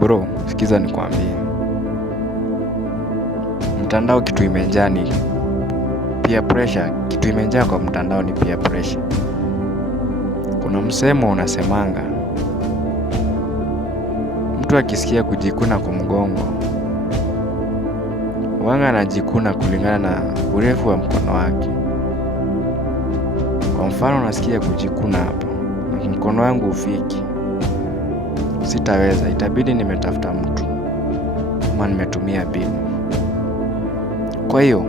Bro, sikiza nikwambie. Mtandao kitu imejaa ni peer pressure. Kitu imejaa kwa mtandao ni peer pressure. Kuna msemo unasemanga, mtu akisikia kujikuna kwa mgongo, huanga anajikuna kulingana na urefu wa mkono wake. Kwa mfano, nasikia kujikuna hapa, mkono wangu hufiki. Sitaweza, itabidi nimetafuta mtu ama nimetumia bili. Kwa hiyo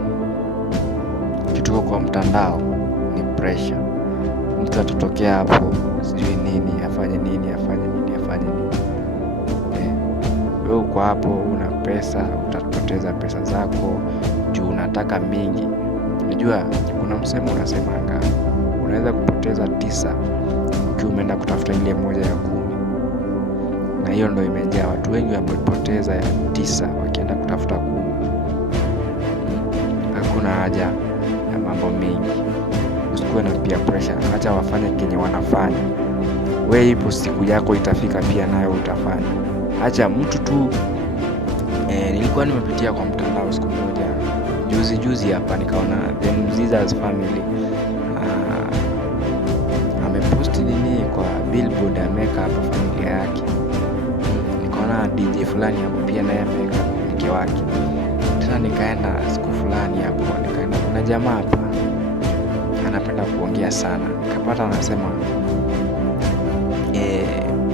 kitu kwa mtandao ni pressure. Mtu atatokea hapo sijui nini, afanye nini. Wewe uko hapo una pesa, utapoteza pesa zako juu unataka mingi. Unajua kuna msemo unasemanga, unaweza kupoteza 9 ukiwa umeenda kutafuta ile moja ya 10. Na hiyo ndio imejaa, watu wengi wamepoteza ya 9 wakienda kutafuta 10. Hakuna haja ya mambo mengi. Usikuwe na peer pressure, acha wafanye kenye wanafanya. Wewe ipo siku yako itafika, pia nayo utafanya. Acha mtu tu. Nilikuwa nimepitia kwa mtandao siku moja juzi hapa, nikaona The Mziza's family amepost nini kwa billboard, ameweka hapo familia yake. Nikaona DJ fulani hapo pia naye ameweka mke wake. Tena nikaenda siku fulani hapo, nikaenda kuna jamaa hapa anapenda kuongea sana. Nikapata anasema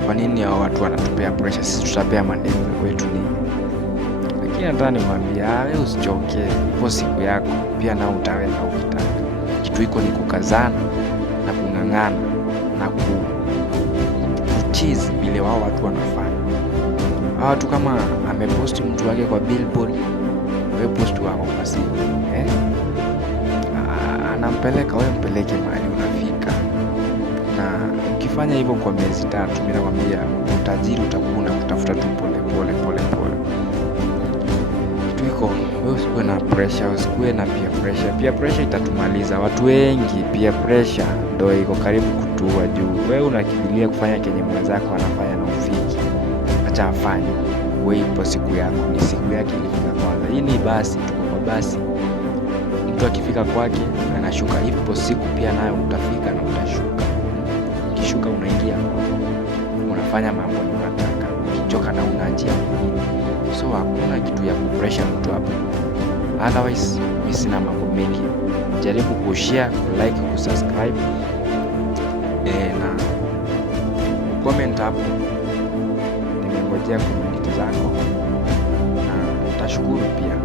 kwa nini hao watu wanatupea pressure, sisi tutapea maneno wetu nini? Lakini nataka nimwambie, wewe usichoke, ipo siku yako pia nao utaweza ukitaka. Kitu iko ni kukazana na kung'ang'ana na kuchizi vile wao watu wanafanya. Hao watu kama ameposti mtu wake kwa billboard, wewe post wako kwa simu. Anampeleka, wewe mpeleke mahali unafika. Na ukifanya hivyo kwa miezi 3, mimi nakwambia utajiri utakuwa kutafuta tu pole. Kitu iko, wewe usikuwe na pressure, usikuwe na peer pressure. Peer pressure itatumaliza watu wengi. Peer pressure ndio iko karibu kutua juu. Wewe unakimbilia kufanya kenye mwenzako anafanya na ufiki. Acha afanye. Wewe ipo siku yako, ni siku yake ilifika kwanza. Hii ni basi, tuko kwa basi. Mtu akifika kwake anashuka, ipo siku pia nayo utafika na utashuka. Ukishuka unaingia, unafanya mambo unataka, ukichoka na unaachia mwingine. So hakuna kitu ya kupressure mtu hapo. Otherwise mimi sina mambo mengi. Jaribu kushare, like, kusubscribe na comment hapo. Nimengojea comment zako na nitashukuru pia.